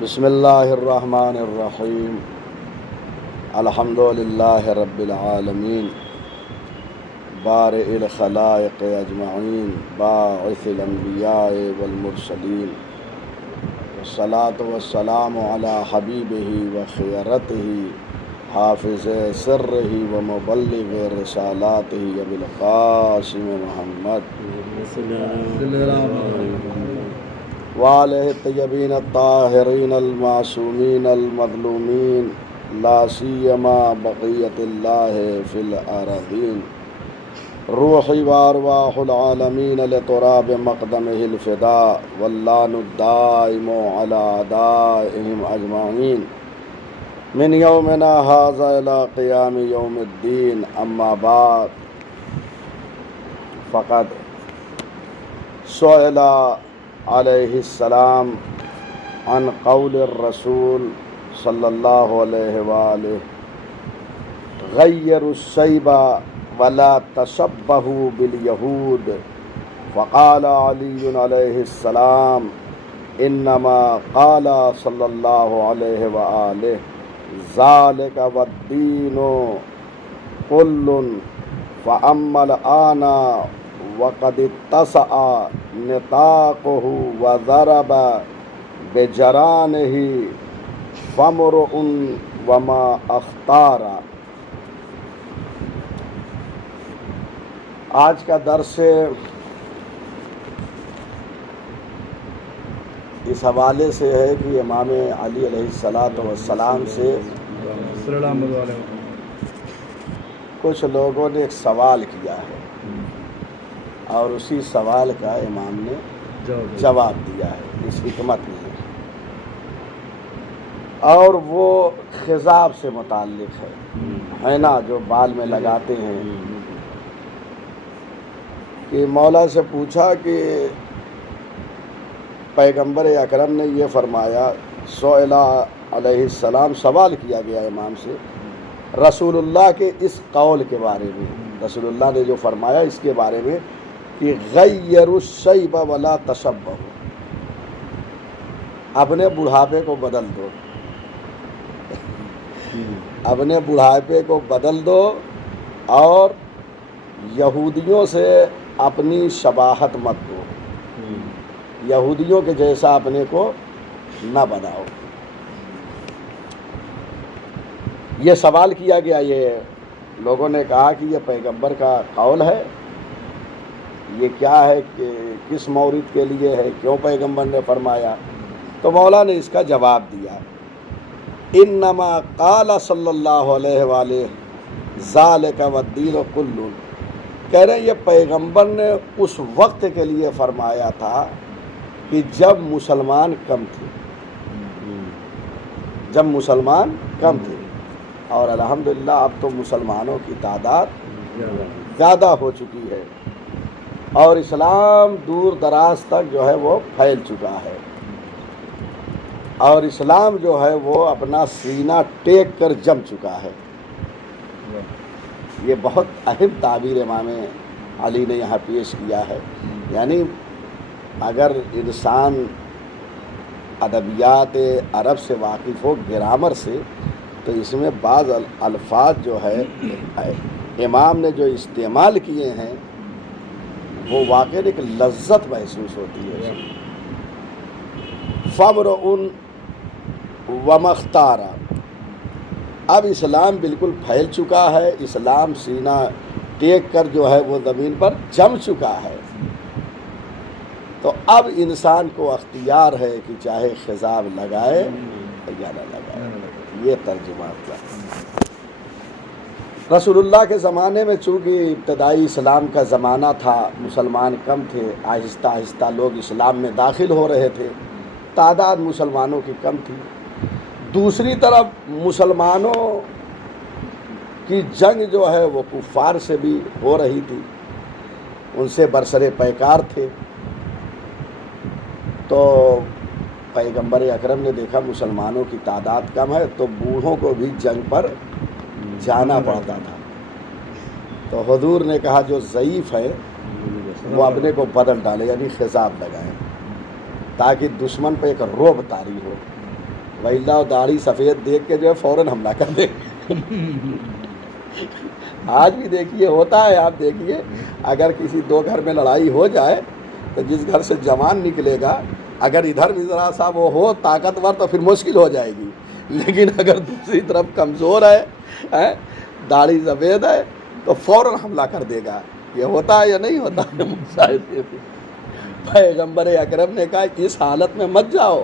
بسم اللہ الرحمن الرحیم الحمد للہ رب العالمین بارئ الخلائق اجمعین باعث الانبیاء والمرسلین والصلاة والسلام علی حبیبہ وخیرتہ حافظ سرہ ومبلغ رسالاتہ ابی القاسم محمد وآلہ الطیبین الطاہرین المعصومین المظلومین لا سیما بقیت اللہ فی الارضین روحی وارواح العالمین لتراب مقدمہ الفداء واللعن الدائم علی اعدائہم اجمعین من یومنا ھذا الی قیام یوم الدین اما بعد فقد سئل علیہ السلام عن قول الرسول صلی اللہ علیہ وآلہ غیر الشیب ولا تشبہوا بالیہود فقال علی علیہ السلام انما قال صلی اللہ علیہ وآلہ ذالک والدین کل فاما الآن وقد اتسع نطاقه وضرب بجرانه فامرؤ وما اختار۔ آج کا درس اس حوالے سے ہے کہ امام علی علیہ السلام سے کچھ لوگوں نے ایک سوال کیا ہے اور اسی سوال کا امام نے جواب دیا ہے اس حکمت میں، اور وہ خضاب سے متعلق ہے نا، جو بال میں لگاتے ہیں۔ کہ مولا سے پوچھا کہ پیغمبر اکرم نے یہ فرمایا، سئل علیہ السلام سوال کیا گیا امام سے رسول اللہ کے اس قول کے بارے میں، رسول اللہ نے جو فرمایا اس کے بارے میں کہ غیر الشیب ولا تشبہوا، اپنے بڑھاپے کو بدل دو، اپنے بڑھاپے کو بدل دو اور یہودیوں سے اپنی شباہت مت دو، یہودیوں کے جیسا اپنے کو نہ بناؤ۔ یہ سوال کیا گیا، یہ لوگوں نے کہا کہ یہ پیغمبر کا قول ہے، یہ کیا ہے، کہ کس مورد کے لیے ہے، کیوں پیغمبر نے فرمایا؟ تو مولا نے اس کا جواب دیا، انما قال صلی اللہ علیہ وآلہ ذالک والدین کل، کہہ رہے ہیں یہ پیغمبر نے اس وقت کے لیے فرمایا تھا کہ جب مسلمان کم تھے، جب مسلمان کم تھے، اور الحمدللہ اب تو مسلمانوں کی تعداد زیادہ ہو چکی ہے اور اسلام دور دراز تک جو ہے وہ پھیل چکا ہے، اور اسلام جو ہے وہ اپنا سینہ ٹیک کر جم چکا ہے۔ یہ بہت اہم تعبیر امام علی نے یہاں پیش کیا ہے، یعنی اگر انسان ادبیات عرب سے واقف ہو، گرامر سے، تو اس میں بعض الفاظ جو ہے امام نے جو استعمال کیے ہیں وہ واقعی ایک لذت محسوس ہوتی ہے۔ فامرؤ وما اختار، اب اسلام بالکل پھیل چکا ہے، اسلام سینہ ٹیک کر جو ہے وہ زمین پر جم چکا ہے، تو اب انسان کو اختیار ہے کہ چاہے خضاب لگائے یا نہ لگائے۔ یہ ترجمہ کیا رسول اللہ کے زمانے میں، چونکہ ابتدائی اسلام کا زمانہ تھا، مسلمان کم تھے، آہستہ آہستہ لوگ اسلام میں داخل ہو رہے تھے، تعداد مسلمانوں کی کم تھی۔ دوسری طرف مسلمانوں کی جنگ جو ہے وہ کفار سے بھی ہو رہی تھی، ان سے برسر پیکار تھے، تو پیغمبر اکرم نے دیکھا مسلمانوں کی تعداد کم ہے تو بوڑھوں کو بھی جنگ پر جانا پڑتا تھا، تو حضور نے کہا جو ضعیف ہے وہ اپنے کو بدل ڈالے، یعنی خضاب لگائیں، تاکہ دشمن پہ ایک رعب طاری ہو ویلا داڑھی سفید دیکھ کے جو ہے فوراً حملہ کر دیں. آج بھی دیکھیے ہوتا ہے. آپ دیکھیے اگر کسی دو گھر میں لڑائی ہو جائے تو جس گھر سے جوان نکلے گا اگر ادھر بھی ذرا سا وہ ہو طاقتور تو پھر مشکل ہو جائے گی. لیکن اگر دوسری طرف کمزور ہے, داڑھی سفید ہے, تو فوراً حملہ کر دے گا. یہ ہوتا ہے یا نہیں ہوتا ہے؟ پیغمبر اکرم نے کہا اس حالت میں مت جاؤ,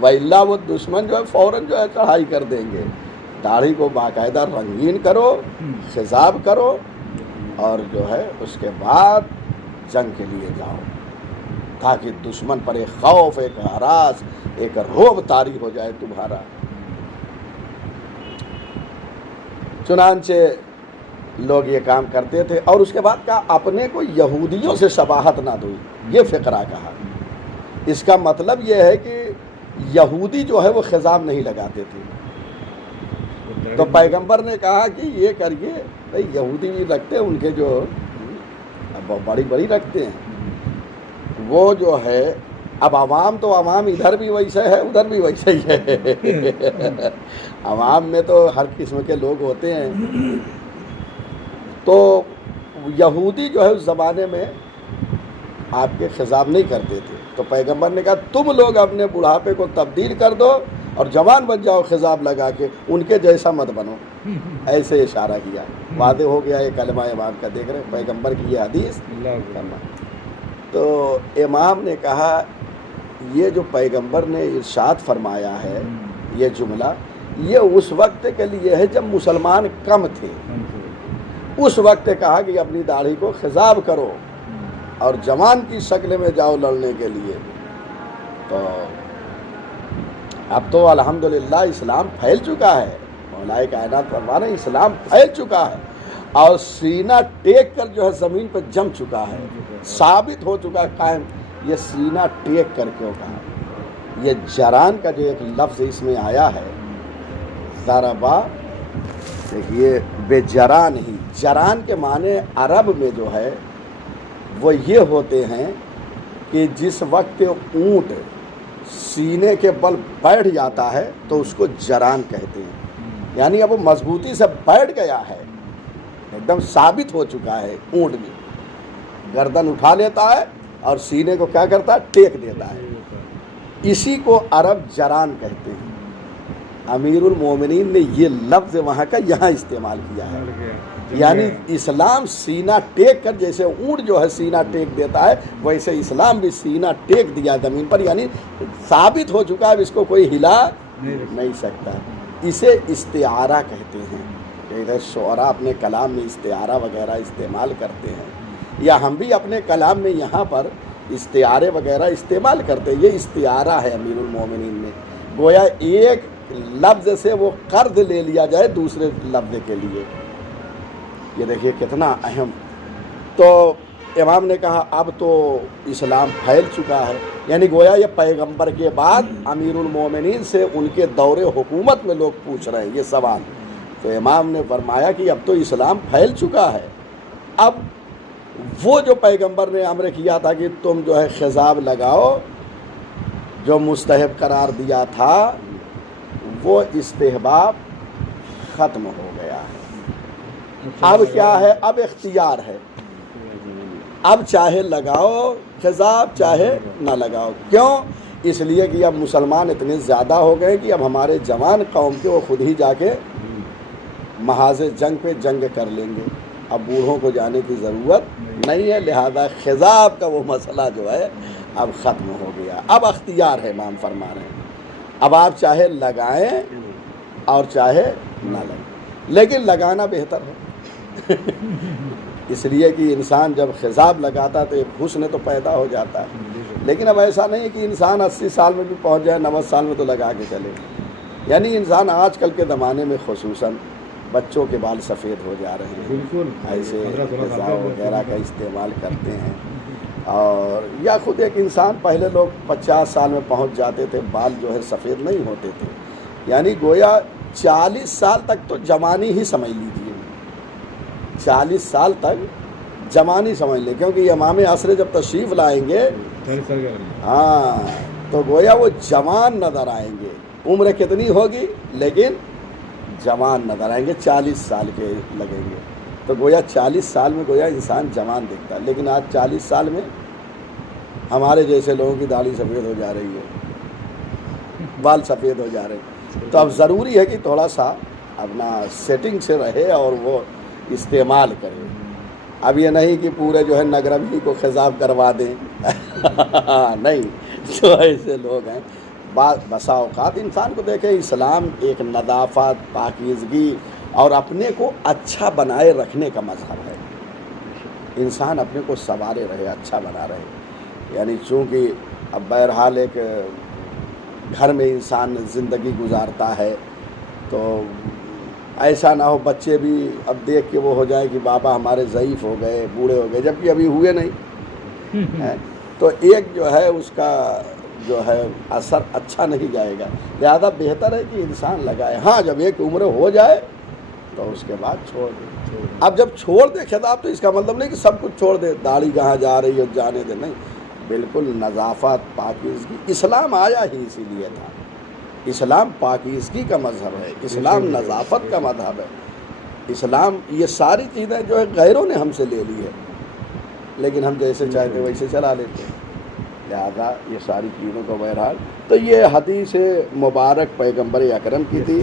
وَإِلَّا وہ دشمن جو ہے فوراً جو ہے چڑھائی کر دیں گے. داڑھی کو باقاعدہ رنگین کرو, خضاب کرو, اور جو ہے اس کے بعد جنگ کے لیے جاؤ, تاکہ دشمن پر ایک خوف, ایک ہراس, ایک رعب طاری ہو جائے تمہارا. چنانچہ لوگ یہ کام کرتے تھے. اور اس کے بعد کہا اپنے کو یہودیوں سے شباہت نہ دو. یہ فقرہ کہا. اس کا مطلب یہ ہے کہ یہودی جو ہے وہ خضاب نہیں لگاتے تھے. تو پیغمبر نے کہا کہ یہ کریے, بھائی یہودی بھی رکھتے ہیں, ان کے جو بڑی بڑی رکھتے ہیں, وہ جو ہے اب عوام تو عوام ادھر بھی ویسے ہے ادھر بھی ویسے ہی ہے. عوام میں تو ہر قسم کے لوگ ہوتے ہیں. تو یہودی جو ہے اس زمانے میں آپ کے خضاب نہیں کرتے تھے. تو پیغمبر نے کہا تم لوگ اپنے بڑھاپے کو تبدیل کر دو اور جوان بن جاؤ خضاب لگا کے, ان کے جیسا مت بنو. ایسے اشارہ کیا. واضح ہو گیا یہ کلمہ امام کا. دیکھ رہے پیغمبر کی یہ حدیث کرنا. تو امام نے کہا یہ جو پیغمبر نے ارشاد فرمایا ہے یہ جملہ, یہ اس وقت کے لیے ہے جب مسلمان کم تھے. اس وقت کہا کہ اپنی داڑھی کو خضاب کرو اور جوان کی شکل میں جاؤ لڑنے کے لیے. تو اب تو الحمدللہ اسلام پھیل چکا ہے. مولا کائنات فرما رہے ہیں اسلام پھیل چکا ہے اور سینہ ٹیک کر جو ہے زمین پہ جم چکا ہے, ثابت ہو چکا ہے, قائم. یہ سینہ ٹیک کر کیوں کہا؟ یہ جران کا جو ایک لفظ اس میں آیا ہے, ضربا, دیکھیے بے جران ہی. جران کے معنی عرب میں جو ہے وہ یہ ہوتے ہیں کہ جس وقت اونٹ سینے کے بل بیٹھ جاتا ہے تو اس کو جران کہتے ہیں. یعنی اب وہ مضبوطی سے بیٹھ گیا ہے, ایک دم ثابت ہو چکا ہے. اونٹ بھی گردن اٹھا لیتا ہے اور سینے کو کیا کرتا ہے, ٹیک دیتا ہے. اسی کو عرب جران کہتے ہیں. امیر المومنین نے یہ لفظ وہاں کا یہاں استعمال کیا ہے. یعنی اسلام سینہ ٹیک کر, جیسے اونٹ جو ہے سینہ ٹیک دیتا ہے ویسے اسلام بھی سینہ ٹیک دیا زمین پر. یعنی ثابت ہو چکا ہے, اس کو کوئی ہلا نہیں سکتا. اسے استعارہ کہتے ہیں. ادھر شعراء اپنے کلام میں استعارہ وغیرہ استعمال کرتے ہیں, یا ہم بھی اپنے کلام میں یہاں پر استعارے وغیرہ استعمال کرتے ہیں. یہ استعارہ ہے امیر المومنین میں. گویا ایک لفظ سے وہ قرض لے لیا جائے دوسرے لفظ کے لیے. یہ دیکھیے کتنا اہم. تو امام نے کہا اب تو اسلام پھیل چکا ہے. یعنی گویا یہ پیغمبر کے بعد امیر المومنین سے ان کے دور حکومت میں لوگ پوچھ رہے ہیں یہ سوال. تو امام نے فرمایا کہ اب تو اسلام پھیل چکا ہے. اب وہ جو پیغمبر نے امر کیا تھا کہ تم جو ہے خضاب لگاؤ, جو مستحب قرار دیا تھا, وہ استحباب ختم ہو گیا ہے. اب کیا ہے, اب اختیار ہے. اب چاہے لگاؤ خضاب چاہے نہ لگاؤ. کیوں؟ اس لیے کہ اب مسلمان اتنے زیادہ ہو گئے کہ اب ہمارے جوان قوم کے وہ خود ہی جا کے محاذ جنگ پہ جنگ کر لیں گے. اب بوڑھوں کو جانے کی ضرورت نہیں ہے. لہذا خضاب کا وہ مسئلہ جو ہے اب ختم ہو گیا. اب اختیار ہے. امام فرما رہے ہیں اب آپ چاہے لگائیں اور چاہے نہ لگائیں, لیکن لگانا بہتر ہے. اس لیے کہ انسان جب خضاب لگاتا تو ایک حسن تو پیدا ہو جاتا ہے. لیکن اب ایسا نہیں کہ انسان 80 سال میں بھی پہنچ جائے, 90 سال میں تو لگا کے چلے. یعنی انسان آج کل کے زمانے میں خصوصاً بچوں کے بال سفید ہو جا رہے ہیں, ایسے غذا وغیرہ کا استعمال کرتے ہیں. اور یا خود ایک انسان, پہلے لوگ 50 سال میں پہنچ جاتے تھے, بال جو ہے سفید نہیں ہوتے تھے. یعنی گویا 40 سال تک تو جوانی ہی سمجھ لیجیے. 40 سال تک جوانی سمجھ لیں, کیونکہ امام عصر جب تشریف لائیں گے, ہاں تو گویا وہ جوان نظر آئیں گے، عمر کتنی ہوگی لیکن جوان نظر آئیں گے، 40 سال کے لگیں گے. تو گویا 40 سال میں گویا انسان جوان دکھتا ہے، لیکن آج 40 سال میں ہمارے جیسے لوگوں کی داڑھی سفید ہو جا رہی ہے، بال سفید ہو جا رہے ہیں. تو اب ضروری ہے کہ تھوڑا سا اپنا سیٹنگ سے رہے اور وہ استعمال کرے. اب یہ نہیں کہ پورے جو ہے نگرمی کو خضاب کروا دیں نہیں، جو ایسے لوگ ہیں بسا اوقات انسان کو دیکھیں، اسلام ایک نظافت، پاکیزگی اور اپنے کو اچھا بنائے رکھنے کا مذہب ہے. انسان اپنے کو سنوارے رہے، اچھا بنا رہے. یعنی چونکہ اب بہرحال ایک گھر میں انسان زندگی گزارتا ہے تو ایسا نہ ہو بچے بھی اب دیکھ کے وہ ہو جائے کہ بابا ہمارے ضعیف ہو گئے، بوڑھے ہو گئے، جبکہ ابھی ہوئے نہیں. تو ایک جو ہے اس کا جو ہے اثر اچھا نہیں جائے گا. لہذا بہتر ہے کہ انسان لگائے. ہاں جب ایک عمر ہو جائے تو اس کے بعد چھوڑ دے. اب جب چھوڑ دے خطاب تو اس کا مطلب نہیں کہ سب کچھ چھوڑ دے، داڑھی کہاں جا رہی ہے جانے دے، نہیں. بالکل نظافت، پاکیزگی. اسلام آیا ہی اسی لیے تھا. اسلام پاکیزگی کا مذہب ہے، اسلام نظافت کا مذہب ہے. اسلام یہ ساری چیزیں جو ہے غیروں نے ہم سے لے لی ہے، لیکن ہم جیسے چاہتے ویسے چلا لیتے ہیں. لہذا یہ ساری چیزوں کو بہرحال تو یہ حدیث مبارک پیغمبر اکرم کی تھی.